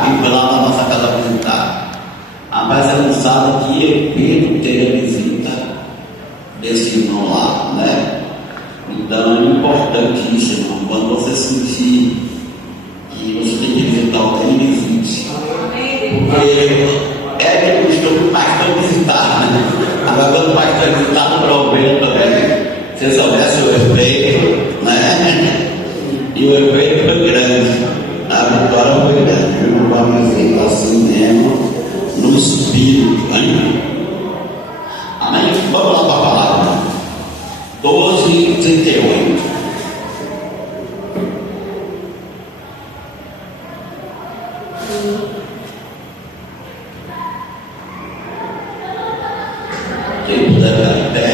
visitar, e foi lá na nossa casa visitar. Mas é um sábado que eu Pedro teve a visita desse irmão lá, né? Então é importantíssimo, quando você sentir que você tem que visitar alguém, visite. Porque é que o pastor visitar, né? Agora quando o pastor visitar no problema também, se soubesse o efeito, né? E o efeito foi grande, a vitória foi grande. Eu não vou dizer assim mesmo, no espírito, hein? Amém? Vamos lá para a palavra. 12:38. Quem puder ficar em pé.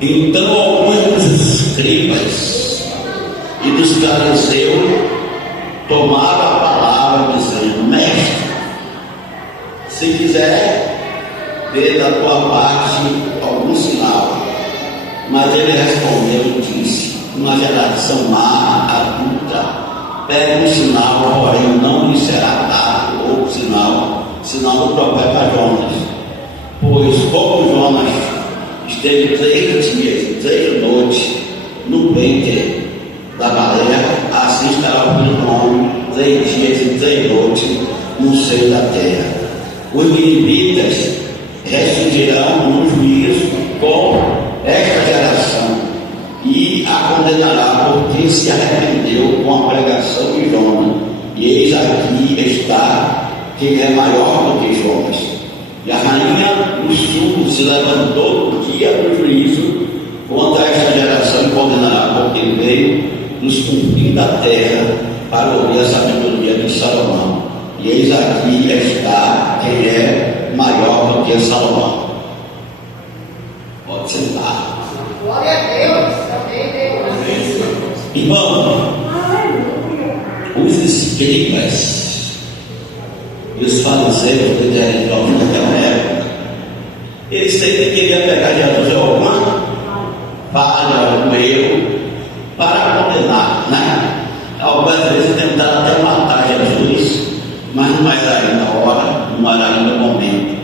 Então alguns dos escribas e dos fariseus tomaram a palavra dizendo: Mestre, se quiser ver da tua parte algum sinal. Mas ele respondeu e disse: uma geração má, adulta, pede um sinal, porém não lhe será dado outro sinal do profeta Jonas. Pois como Jonas esteve 3 dias e 3 noites no ventre da baleia, assim estará o Filho do Homem 3 dias e 3 noites no seio da terra. Os ninivitas ressurgirão no juízo com esta geração e a condenará, porque se arrependeu com a pregação de Jonas. E eis aqui está quem é maior do que Jonas. E a rainha do sul se levantou no dia do juízo contra esta geração e condenará, porque veio dos confins da terra para ouvir a sabedoria de Salomão. E eis aqui está quem é maior do que Salomão. Pode sentar. Glória a Deus. Amém, Deus. Irmão, os escribas e os fariseus de religião naquela época, eles sempre queriam pegar Jesus de alguma falha, algum erro, para condenar, né? Algumas vezes tentaram até matar Jesus, mas não era ainda a hora, não era ainda o momento.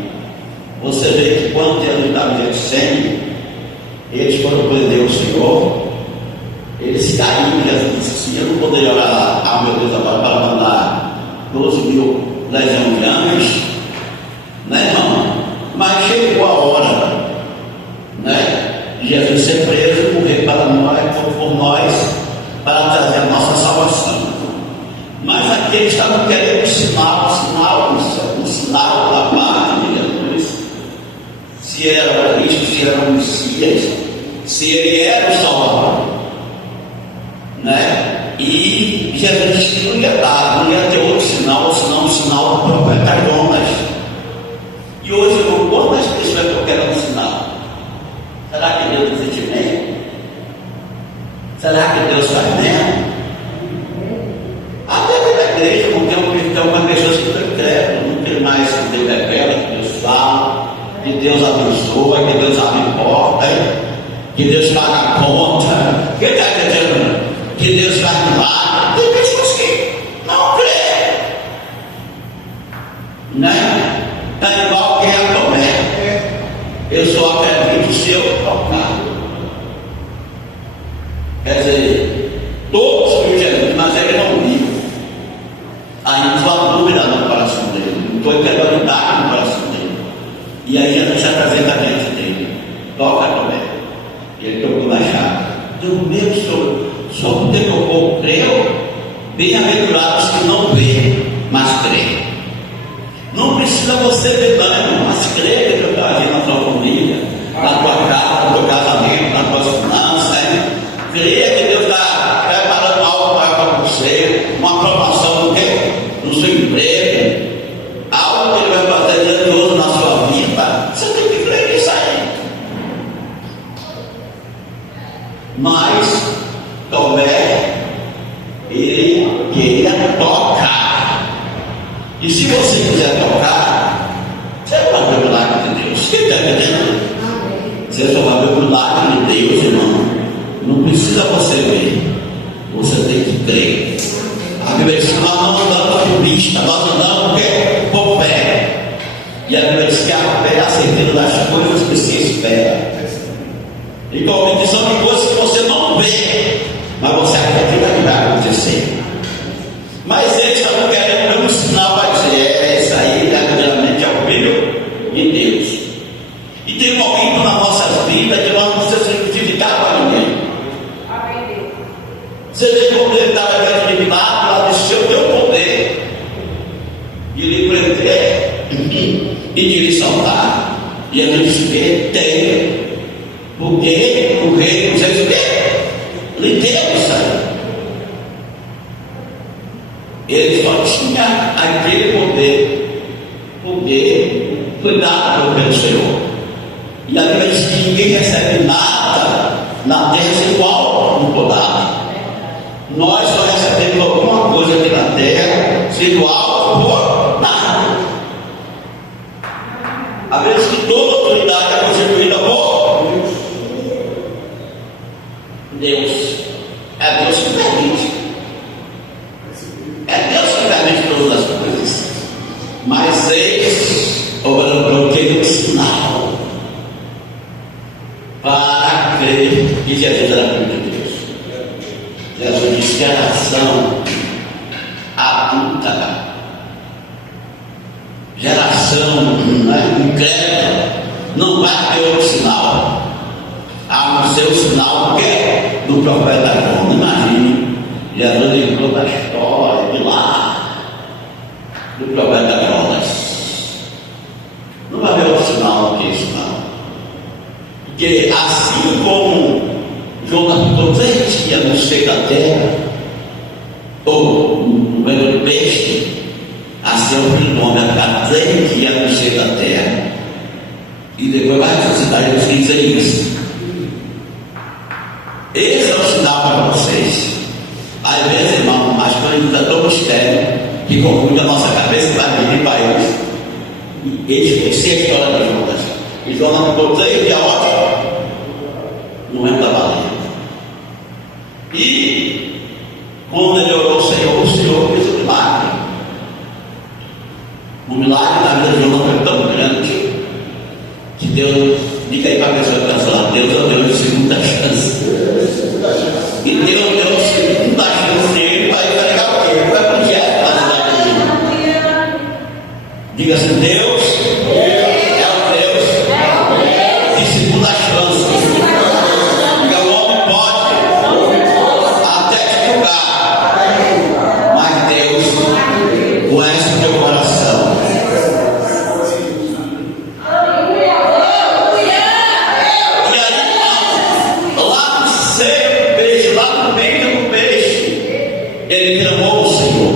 Você vê que quando Jesus estava em Getsêmani, eles foram prender o Senhor, eles caíram, Jesus disse: eu não poderia orar, meu Deus, agora para mandar 12.000 legião de anjos, né, irmão? Mas chegou a hora, né, de Jesus ser preso, morrer para nós, por nós, para trazer a nossa salvação. Mas aqui eles estavam querendo um sinal da parte de Jesus. Se era o Cristo, se era o Messias, se ele era o Salvador, né? E Jesus disse que não ia dar, não ia ter outro sinal, senão o sinal do profeta Jonas. E hoje, quantas pessoas estão querendo um sinal? Será que Deus existe mesmo? Será que Deus faz mesmo? Até que na igreja não tem uma pessoa que está incrédula, não tem mais que Deus revela, que Deus fala, que Deus abençoa, que Deus abre porta, que Deus paga a conta. Quem está entendendo? Que Deus faz milagre. Tem pessoas que não creem, né? Está igual quem é Tomé. Eu só acredito se eu tocar. Quer dizer, todos viram Jesus, mas ele não viu. Aí não foi a dúvida no coração dele, não foi incredulidade no coração dele. E aí Jesus se apresenta diante dele: toca, Tomé. E ele tocou na chave. Do meu Senhor, só porque tocou, creu. Bem-aventurados que não vê, mas crê. Não precisa você ver, não, mas crê que Deus está agindo na sua família, na tua casa, no teu casamento, nas tuas finanças, né? Crê que Deus está preparando algo maior para você, uma promoção no seu emprego, algo que Ele vai fazer grandioso na sua vida. Você tem que crer nisso aí. Mas Tomé, ele queria tocar. E se você quiser tocar, você vai ver o milagre de Deus. Quem está entendendo? Você só vai ver o milagre de Deus, irmão. Não precisa você ver, você tem que crer. A Bíblia diz que nós não andamos por vista, nós andamos por fé. E a Bíblia diz que a fé é a certeza das coisas que se espera. E convicção de coisas que você não vê, mas você acredita que vai acontecer. Mas eles estavam querendo ver um sinal para dizer: isso aí verdadeiramente é o filho de Deus. E tem um momento nas nossas vidas que nós não precisamos justificar para ninguém. Você vê como ele estava indignado, ela disse: eu tenho poder de lhe prender e de lhe soltar. E ele disse que tem, porque o rei nos lhe deu isso aí. Ele só tinha aquele poder, porque foi dado pelo Senhor. E a Bíblia diz que ninguém recebe nada na terra sem o alto não for dado. Nós só recebemos alguma coisa aqui na terra se do alto for nada. A Bíblia diz que toda autoridade é constituída por Deus. É Deus que permite. É Deus que permite todas as coisas. Mas eles obtêm um sinal para crer que Jesus era filho de Deus. Jesus disse: geração adulta, geração incrédula, não vai ter outro sinal a não ser o sinal do profeta Jonas. Imagine, Jesus lembrou da história de lá do profeta Jonas. Não vai haver outro sinal do que isso, não. Porque assim como Jonas ficou 3 dias no seio da terra, ou no meio do peixe, assim o filho do homem vai ficar 3 dias no seio da terra, e depois vai ressuscitar. Jesus diz isso. Esse é o sinal para vocês. Às vezes, irmão, mas quando a gente dá todo mistério que confunde a nossa cabeça, vai vir para eles. Eles conheciam a história de Jonas. E Jonas ficou 3 dias no meio da baleia. E quando ele orou ao Senhor, o Senhor fez um milagre. O milagre na vida de Jonas foi tão grande que Deus, diga aí para a pessoa que está falando: Deus é o Deus de segunda chance. E Deus deu segunda chance nele para ele pegar o quê? Ele vai para o dieta na cidade dele. Diga assim: Deus é o Deus de segunda chance. Diga: o homem pode até te julgar, mas Deus conhece o teu coração. Ele clamou ao Senhor,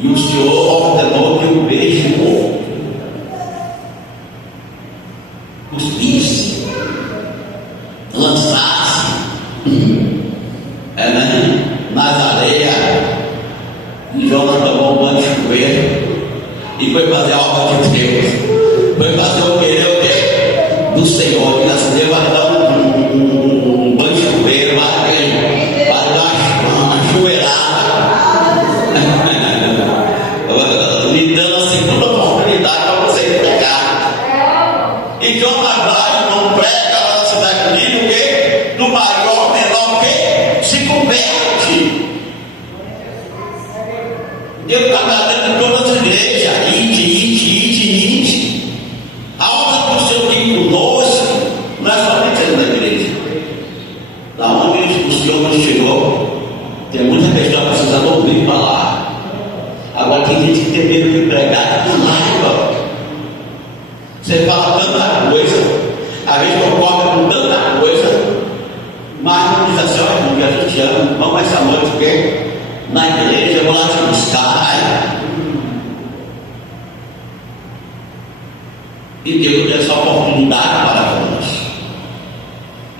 e o Senhor ordenou que o peixe cuspisse, lançasse nas areias. E Jonas tomou um banho de chuveiro e foi fazer a obra de Deus. Foi fazer o querer do Senhor. E assim, Deus vai dar um banho de chuveiro, vai dar uma chuveirada, lhe dando a segunda oportunidade para você pregar. E Jonas vai, não prega lá na cidade de o quê? Do maior, menor, o quê? Se converte. Deus está dentro de todas as igrejas. Ide. A obra do Senhor tem conosco, não é somente dentro da igreja. Da onde o Senhor nos tirou, tem muita pessoa precisando ouvir falar. Agora tem gente que tem medo de pregar com raiva. Você fala tanta coisa, às vezes concorda com tanta coisa, mas não diz assim: olha, irmão, que a gente ama, vamos essa noite, porque na igreja eu vou lá te buscar. E Deus deu essa oportunidade para nós.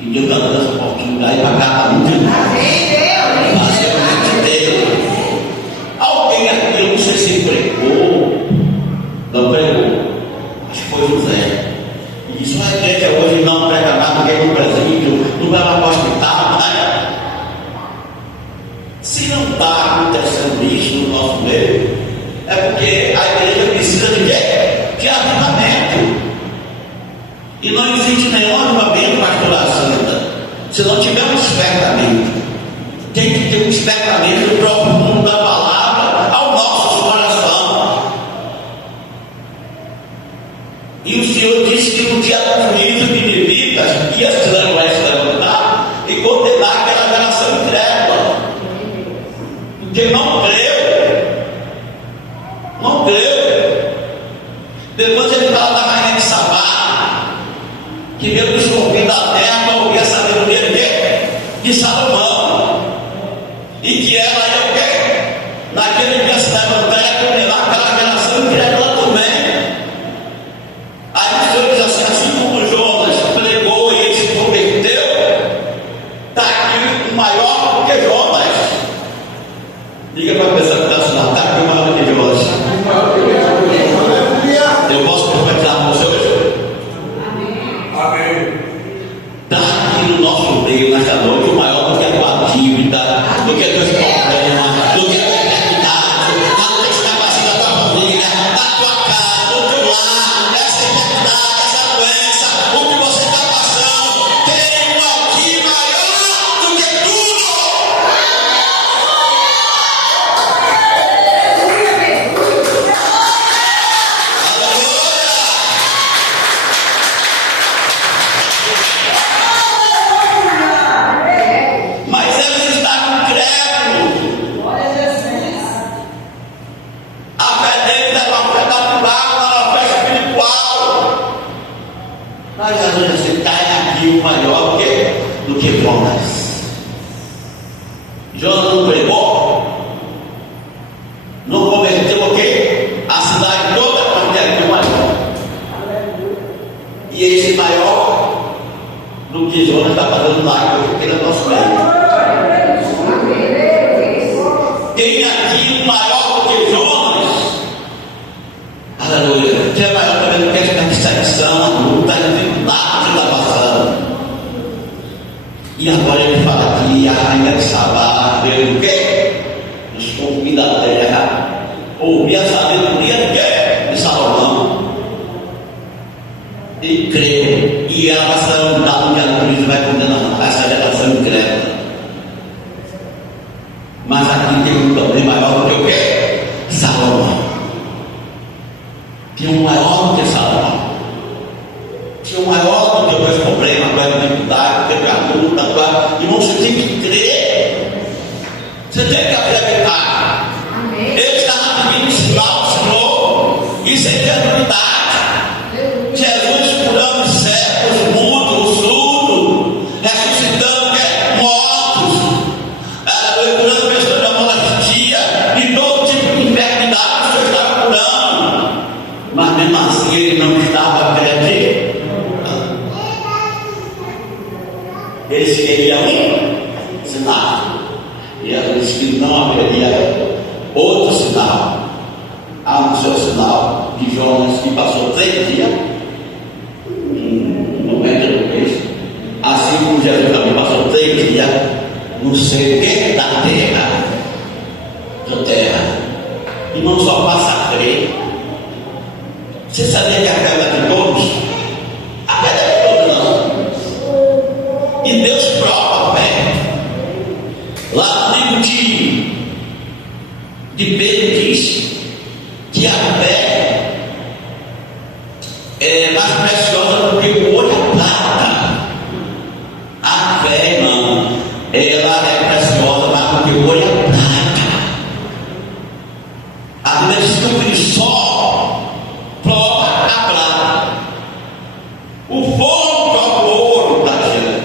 E Deus está dando essa oportunidade para cada um de nós. Fazer o que Deus. Alguém aqui, eu não sei se pregou, não pregou, acho que foi José. E disse: a igreja hoje não prega nada, ninguém no presídio, não vai mais para o hospital. Se não está acontecendo isso no nosso meio, porque a igreja precisa de quê? De avivamento. E não existe nenhum avivamento, pastora Santa, se não tiver um despertamento. Tem que ter um despertamento profundo da palavra ao nosso coração. E o Senhor disse que no dia do juízo de Nivitas ia se levantar e condenar aquela geração incrédula, porque não creu. Não creu. Depois ele fala da rainha de Sabá, que veio dos confins da terra para ouvir a sabedoria de Salomão, e que ela ia o quê? Naquele dia se levantar e condenar aquela geração incrédula também. Aí o Senhor diz assim como Jonas pregou e ele se converteu, está aqui o maior do que Jonas. Diga para a pessoa que está assinando, está aqui o maior do que Jonas. Eu posso profetizar com você hoje? Amém. Está aqui no nosso meio, nesta noite, o maior do que a tua dívida, do que teus problemas, do que a tua enfermidade, da tua escapacidade da tua família, da tua casa, do teu lar, essa enfermidade, essa doença, o que você está passando. Tem um aqui maior do que tudo. Mas eles estavam incrédulos. A fé deles era uma fé natural, era uma fé espiritual. Mas a gente você está aqui o maior do que Jonas. Jonas não pregou, não converteu o quê? A cidade toda para ter aqui o maior. E esse maior do que Jonas está fazendo lá, que ele é nosso meio. Tem aqui um maior do que Jonas. Aleluia. Que é maior também do que a perseguição, a luta, a dificuldade que está passando. E agora ele fala aqui, a rainha de Sabá veio o quê? Dos confins da terra. Ouvir a sabedoria de quê? De Salomão. E creu. E ela vai se levantar no dia do juízo, vai condenar essa geração incrédula. Mas aqui tem um problema maior do que o quê? Salomão. Tem um maior do que Salomão. Tem um maior do que os meus problemas, a tua dificuldade, a tua luta, a tua... Irmão, você tem que crer. Você tem que acreditar. Ele está vivendo o sinal do Senhor. Isso é eternidade. Jesus curando os cegos, mudos, surdos, ressuscitando mortos, curando pessoas da molastia e todo tipo de enfermidade o Senhor estava curando. Mas mesmo assim ele não estava acreditando. Ele seria um sinal. E ela disse que não haveria outro sinal a não ser o sinal de Jonas, que passou 3 dias no ventre do peixe. Assim como Jesus também passou 3 dias no seio da terra. E não só passa a crer. Você sabia que a fé é de todos? A fé é de todos não. E Deus prova a fé. Lá no livro de Pedro diz que a fé é mais preciosa do que o ouro e a prata. A fé, irmão, ela é preciosa mais do que o ouro e a prata. A Bíblia diz que o filho só prova a prata, o fogo prova o ouro, prateado,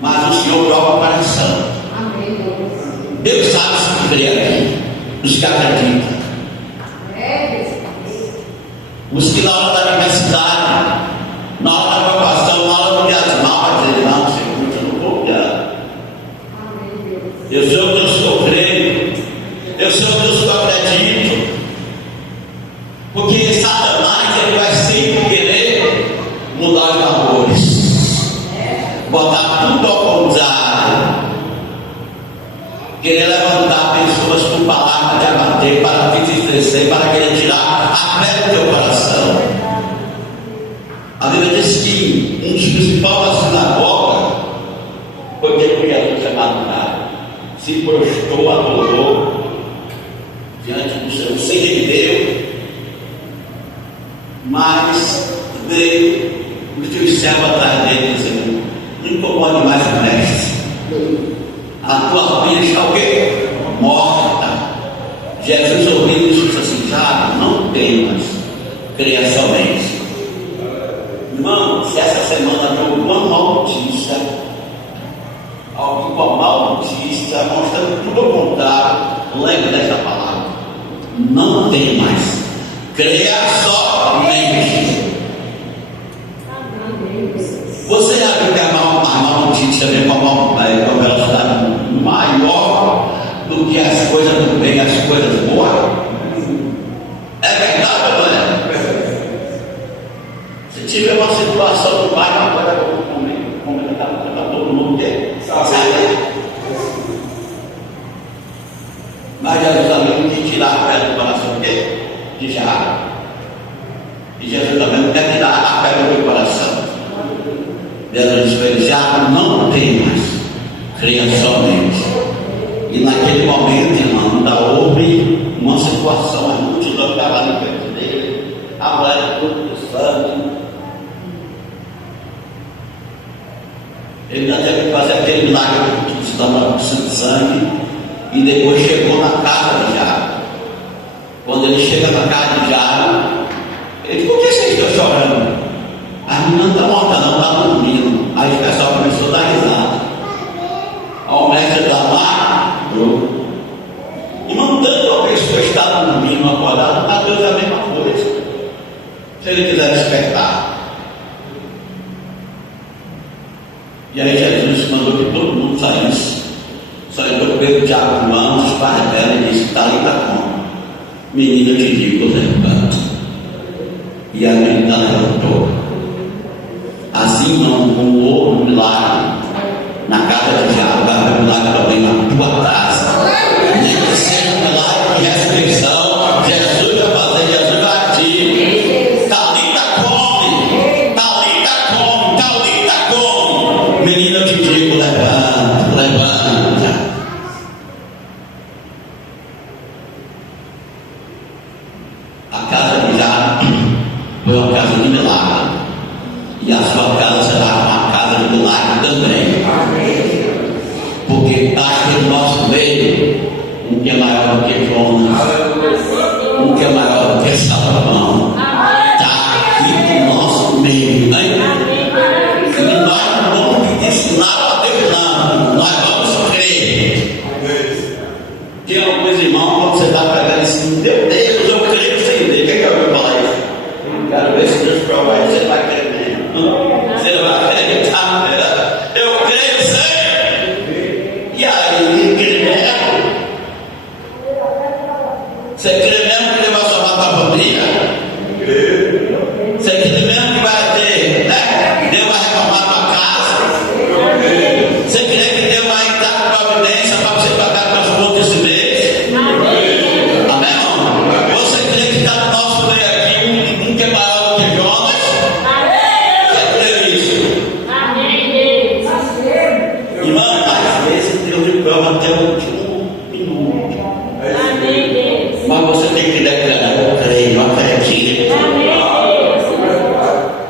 mas o Senhor prova o coração. Deus sabe se crê aqui, os que acreditam. Os que na hora da universidade, na hora da vocação, na hora do diasmal, vai dizer, não, Senhor, eu não vou olhar. Eu sou o Deus que eu creio, eu sou o Deus que eu acredito. Porque Satanás, ele vai sempre querer mudar os valores, botar tudo ao contrário, querer levantar pessoas com palavras de abater. fazer para te entristecer, para querer tirar a fé do teu coração. A Bíblia diz que um dos principais da sinagoga foi aquele Jesus chamado Jairo. Se prostrou, adorou diante do Senhor, se rendeu, mas veio os teus servos atrás dele dizendo: não incomode mais o mestre, a tua filha está o quê? Morta. Jesus ouviu isso e disse assim: já não temas, creia somente. Irmão, se essa semana deu uma má notícia, alguém com a má notícia, mostrando tudo ao contrário, lembre desta palavra: não tem mais, creia somente. Você acha que a má notícia vem com uma velocidade maior do que as coisas do bem, as coisas boas? É verdade ou não é? Se tiver uma situação do pai, não pode comentar para todo mundo ter. Sabe? Mas Jesus também quer tirar a fé do coração de Jairo. E Jesus também não quer tirar a fé do teu coração. Jesus disse para ele: já não tem mais, creia somente. E naquele momento, irmão, ainda houve uma situação, a multidão estava ali perto dele, a mulher toda de sangue. Ele ainda teve que fazer aquele milagre que estava com sangue. E depois chegou na casa de Jairo. Quando ele chega na casa de Jairo, ele disse: por que vocês estão chorando? A menina está morta, não está dormindo. Aí o pessoal começou a dar risada. O mestre da mar, e mandando a pessoa estar dormindo, acordada, a Deus é a mesma coisa. Se ele quiser despertar. E aí Jesus mandou que todo mundo saísse. Só depois veio o diabo humano, os pais dela, e disse: Talita cum, menina, te digo, levanta. E a menina levantou. Assim não, como houve um milagre na casa de Jairo, vai haver um milagre também na tua casa. Nem que seja um milagre de ressurreição, Jesus vai fazer, Jesus vai agir. Talita come, Talita come, Talita come. Menina, eu te digo, levanta, levanta. A casa de Jairo foi uma casa de milagre. E a sua casa será uma casa de milagre também. Porque está aqui no nosso meio um que é maior do que Jonas, um que é maior do que Salomão. Está aqui no nosso meio. Né? E nós não vamos ensinar a Deus, não. Nós vamos crer. Tem alguns irmãos, quando você está pregando assim: meu Deus, eu creio sem Deus. Quem quer ouvir falar isso? Quero ver se Deus provar isso. Você vai crer mesmo. Você vai acreditar. Eu creio sempre. E aí, crê mesmo? Você crê mesmo que Deus vai salvar a tua família? Você crê mesmo que vai ter, né? Deus vai reformar a tua casa? Você crê que Deus vai entrar com providência para você pagar com as contas esse mês? Amém, irmão? Você crê que está no nosso meio aqui um que é maior do que Jonas? Irmão, às vezes Deus lhe prova até o último minuto. Mas você tem que declarar: eu creio, eu acredito.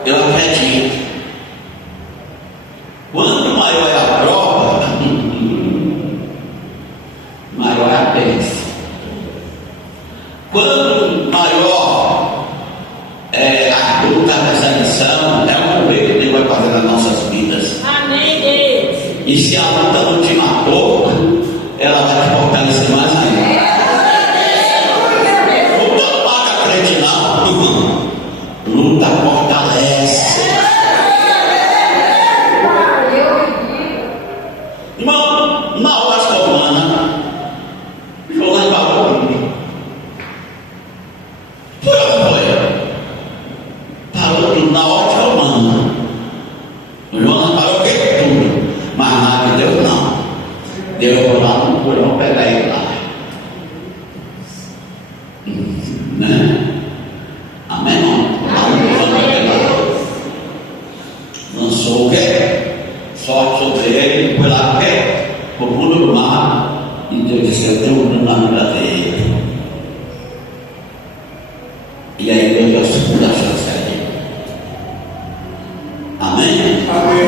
Eu acredito. Quanto maior é a prova, maior é a bênção. Quanto maior é a luta dessa missão, é o poder que Deus vai fazer nas nossas vidas. E se a luta não te matou, ela vai te fortalecer mais ainda. Luta não paga crente, não. Luta fortalece. Irmão, na hora romana, Jonas pagou tudo. Foi ou não foi? Pagou tudo na hora romana. Jonas pagou o quê? Tudo. Mas nada de Deus não. Né? Amém? Não. Lançou o quê? Sorte sobre ele, foi lá o quê? Por fundo do mar. E Deus disse: eu tenho um na vida dele. E aí Deus deu a segunda chance a ele. Amém? Amém.